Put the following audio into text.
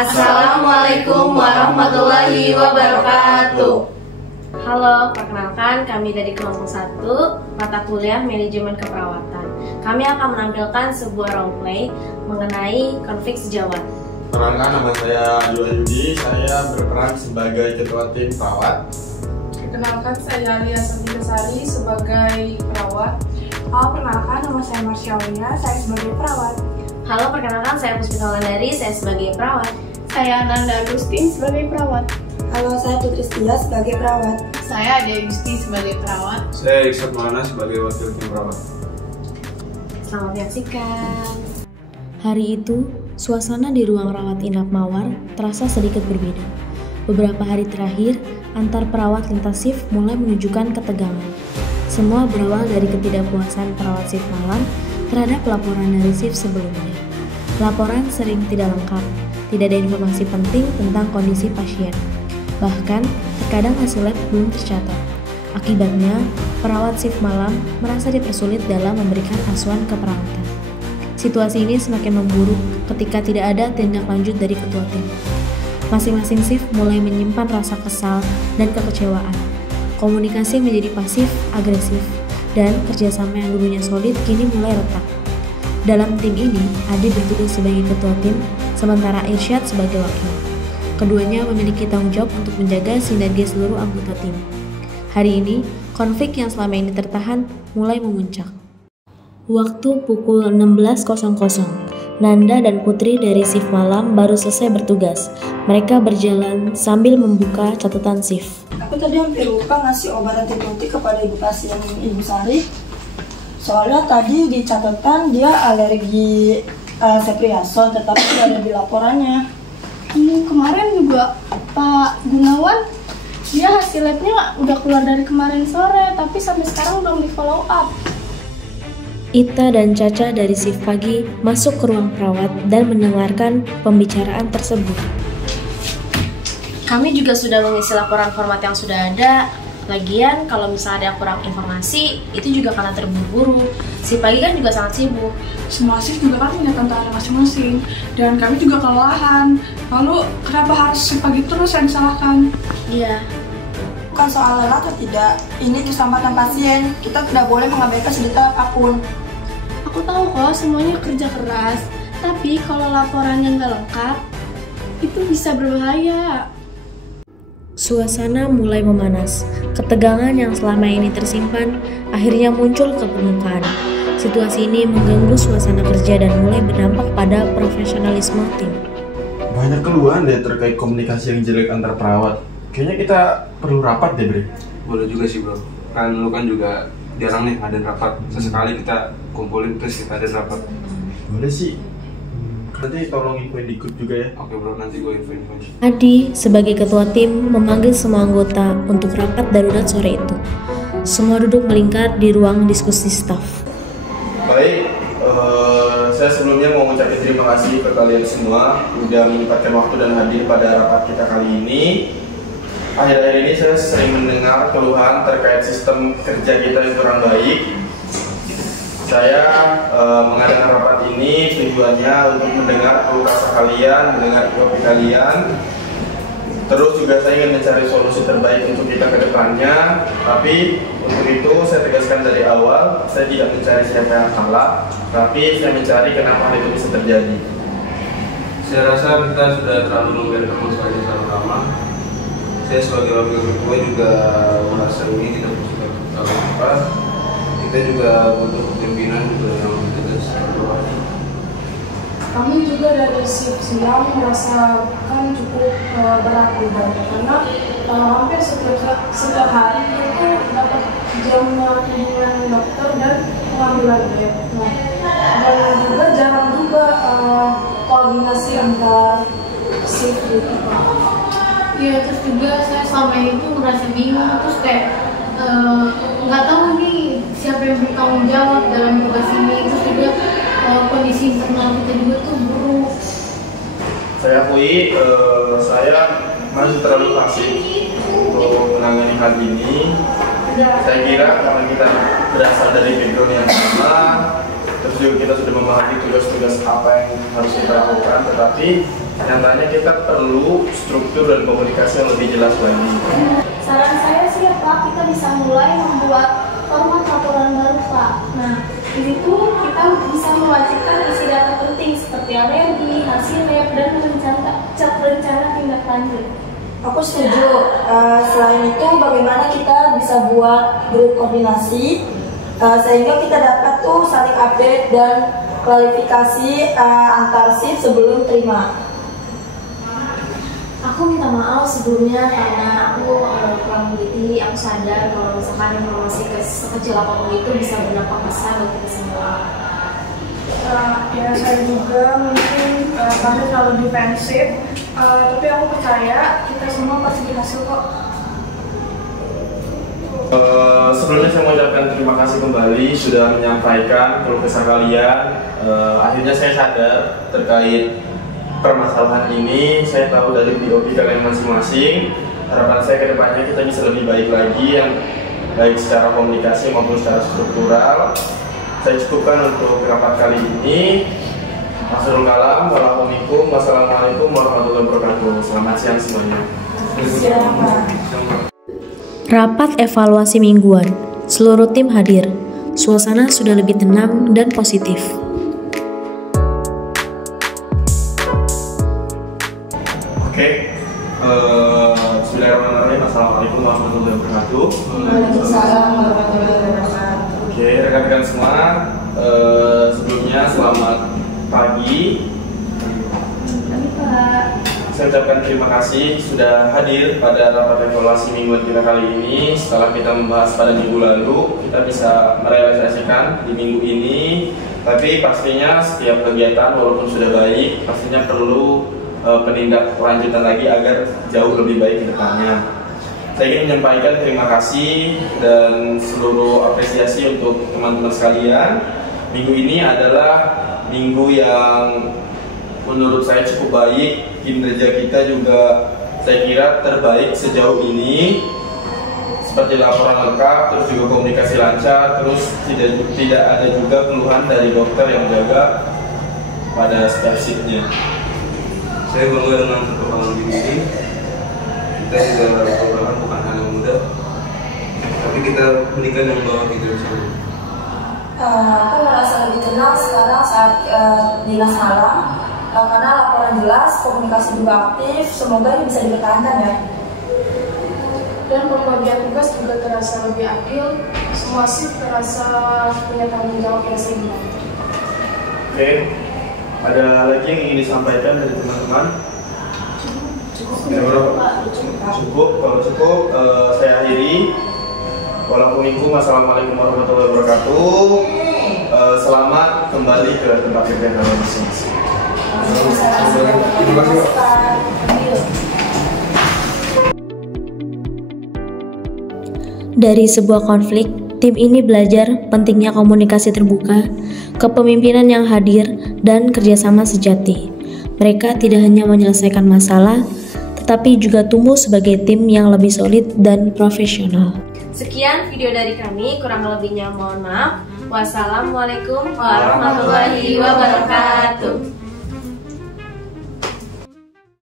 Assalamualaikum warahmatullahi wabarakatuh. Halo, perkenalkan kami dari kelompok 1 mata kuliah Manajemen Keperawatan. Kami akan menampilkan sebuah roleplay mengenai konflik sejawat. Perkenalkan, nama saya Yudi, saya berperan sebagai ketua tim perawat. Perkenalkan, saya Lia Santi sebagai perawat. Halo, perkenalkan, nama saya Marsha Aulia, saya sebagai perawat. Halo, perkenalkan, saya Puspita Wulandari, saya sebagai perawat. Saya Nanda Agustin sebagai perawat. Halo, saya Putri Setia sebagai perawat. Saya Ade Gusti sebagai perawat. Saya Iksan Maulana sebagai wakil tim perawat. Selamat menyaksikan. Hari itu, suasana di ruang rawat inap Mawar terasa sedikit berbeda. Beberapa hari terakhir, antar perawat lintas shift mulai menunjukkan ketegangan. Semua berawal dari ketidakpuasan perawat shift malam terhadap laporan dari shift sebelumnya. Laporan sering tidak lengkap, tidak ada informasi penting tentang kondisi pasien. Bahkan, terkadang hasil lab belum tercatat. Akibatnya, perawat shift malam merasa dipersulit dalam memberikan asuhan keperawatan. Situasi ini semakin memburuk ketika tidak ada tindak lanjut dari ketua tim. Masing-masing shift mulai menyimpan rasa kesal dan kekecewaan. Komunikasi menjadi pasif, agresif, dan kerjasama yang dulunya solid kini mulai retak. Dalam tim ini, Ade bertugas sebagai ketua tim, sementara Irsyad sebagai wakil. Keduanya memiliki tanggung jawab untuk menjaga sinergi seluruh anggota tim. Hari ini, konflik yang selama ini tertahan mulai memuncak. Waktu pukul 16.00, Nanda dan Putri dari shift malam baru selesai bertugas. Mereka berjalan sambil membuka catatan shift. Aku tadi hampir lupa ngasih obat antibiotik kepada ibu pasien Ibu Sari. Soalnya tadi di catatan dia alergi sepriason, tetapi tidak ada di laporannya. Kemarin juga Pak Gunawan, dia hasil labnya udah keluar dari kemarin sore, tapi sampai sekarang belum di follow up. Ita dan Caca dari shift pagi masuk ke ruang perawat dan mendengarkan pembicaraan tersebut. Kami juga sudah mengisi laporan format yang sudah ada. Lagian, kalau misalnya ada yang kurang informasi, itu juga karena terburu-buru. Si pagi kan juga sangat sibuk. Semua shift juga kan punya tantangan masing-masing, dan kami juga kelelahan. Lalu, kenapa harus si pagi terus yang disalahkan? Iya. Bukan soal lelah atau tidak, ini keselamatan pasien. Kita tidak boleh mengabaikan sedetail apapun. Aku tahu kok semuanya kerja keras, tapi kalau laporannya nggak lengkap, itu bisa berbahaya. Suasana mulai memanas. Ketegangan yang selama ini tersimpan akhirnya muncul ke permukaan. Situasi ini mengganggu suasana kerja dan mulai berdampak pada profesionalisme tim. Banyak keluhan deh terkait komunikasi yang jelek antar perawat. Kayaknya kita perlu rapat deh, Bre. Boleh juga sih bro, kan lu kan juga jarang nih ngadain rapat. Sesekali kita kumpulin terus kita ada rapat. Boleh sih. Nanti tolong infoin di grup juga ya. Oke bro, nanti gue infoin. Adi sebagai ketua tim memanggil semua anggota untuk rapat darurat sore itu. Semua duduk melingkar di ruang diskusi staf. Baik, saya sebelumnya mau ngucapin terima kasih ke kalian semua udah menyempatkan waktu dan hadir pada rapat kita kali ini. Akhir-akhir ini saya sering mendengar keluhan terkait sistem kerja kita yang kurang baik. Saya mengadakan rapat ini tujuannya untuk mendengar keluh kesah kalian, mendengar topik kalian. Terus juga saya ingin mencari solusi terbaik untuk kita ke depannya. Tapi untuk itu saya tegaskan dari awal, saya tidak mencari siapa yang salah, tapi saya mencari kenapa hal itu bisa terjadi. Saya rasa kita sudah terlalu membiarkan masalah ini terlalu lama. Saya sebagai wakil ketua juga merasa ini tidak bisa terlalu cepat. Kita juga butuh pimpinan yang tegas. Kami juga dari shift siang merasakan cukup berat karena hampir setiap hari itu dapat jam kunjungan dokter dan pengambilan lab. Dan juga jarang juga koordinasi antar shift gitu. Iya, terus juga saya selama itu merasa bingung, terus kayak nggak tahu nih siapa yang bertanggung jawab dalam tugas ini. Terus juga kondisi internal kita juga tuh buruk. Saya akui saya masih terlalu pasif untuk menangani hal ini. Saya kira karena kita berasal dari background yang sama, terus juga kita sudah memahami tugas-tugas apa yang harus kita lakukan, tetapi nyatanya kita perlu struktur dan komunikasi yang lebih jelas lagi. Saran saya sih ya Pak, kita bisa mulai membuat format laporan baru Pak. Nah, di situ kita bisa mewajibkan isi data penting seperti alergi, hasil lab, dan rencana tindak lanjut. Aku setuju. Selain itu, bagaimana kita bisa buat grup koordinasi sehingga kita dapat tuh saling update dan klarifikasi antar shift sebelum terima. Aku minta maaf sebelumnya karena aku kurang teliti. Aku sadar kalau misalkan informasi sekecil apapun itu bisa berdampak besar buat kita semua. Ya saya juga mungkin kami terlalu defensif, tapi aku percaya kita semua pasti berhasil kok. Sebelumnya saya mengucapkan terima kasih kembali sudah menyampaikan keluh kesah kalian. Akhirnya saya sadar terkait permasalahan ini. Saya tahu dari POV kalian masing-masing. Harapan saya ke depannya kita bisa lebih baik lagi, yang baik secara komunikasi maupun secara struktural. Saya cukupkan untuk rapat kali ini. Masrul kalam. Wassalamualaikum warahmatullahi wabarakatuh. Selamat siang semuanya. Rapat evaluasi mingguan. Seluruh tim hadir. Suasana sudah lebih tenang dan positif. Oke. Bismillahirrahmanirrahim. Assalamualaikum warahmatullahi wabarakatuh. Waalaikumsalam warahmatullahi wabarakatuh. Oke, rekan-rekan semua, sebelumnya selamat pagi. Pak. Saya ucapkan terima kasih sudah hadir pada rapat evaluasi mingguan kita kali ini. Setelah kita membahas pada minggu lalu, kita bisa merealisasikan di minggu ini. Tapi pastinya setiap kegiatan walaupun sudah baik, pastinya perlu penindak lanjutan lagi agar jauh lebih baik ke depannya. Saya ingin menyampaikan terima kasih dan seluruh apresiasi untuk teman-teman sekalian. Minggu ini adalah minggu yang menurut saya cukup baik. Kinerja kita juga saya kira terbaik sejauh ini. Seperti laporan lengkap, terus juga komunikasi lancar, terus tidak ada juga keluhan dari dokter yang jaga pada setiap shiftnya. Saya bangga dengan perkembangan ini. Kita juga perkembangan bukan hal yang mudah, tapi kita berikan yang bawa kita bersama. Aku merasa lebih tenang sekarang saat dinas malam, karena laporan jelas, komunikasi juga aktif. Semoga ini bisa dipertahankan ya. Dan pembagian tugas juga terasa lebih adil. Semua shift terasa punya tanggung jawab yang seimbang. Oke, ada lagi yang ingin disampaikan dari teman-teman? Cukup. Kalau cukup, saya akhiri. Wassalamualaikum warahmatullahi wabarakatuh. Selamat kembali ke tempat kerja kalian masing-masing. Terima kasih Pak. Dari sebuah konflik, tim ini belajar pentingnya komunikasi terbuka, kepemimpinan yang hadir, dan kerjasama sejati. Mereka tidak hanya menyelesaikan masalah, tetapi juga tumbuh sebagai tim yang lebih solid dan profesional. Sekian video dari kami, kurang lebihnya mohon maaf. Wassalamualaikum warahmatullahi wabarakatuh.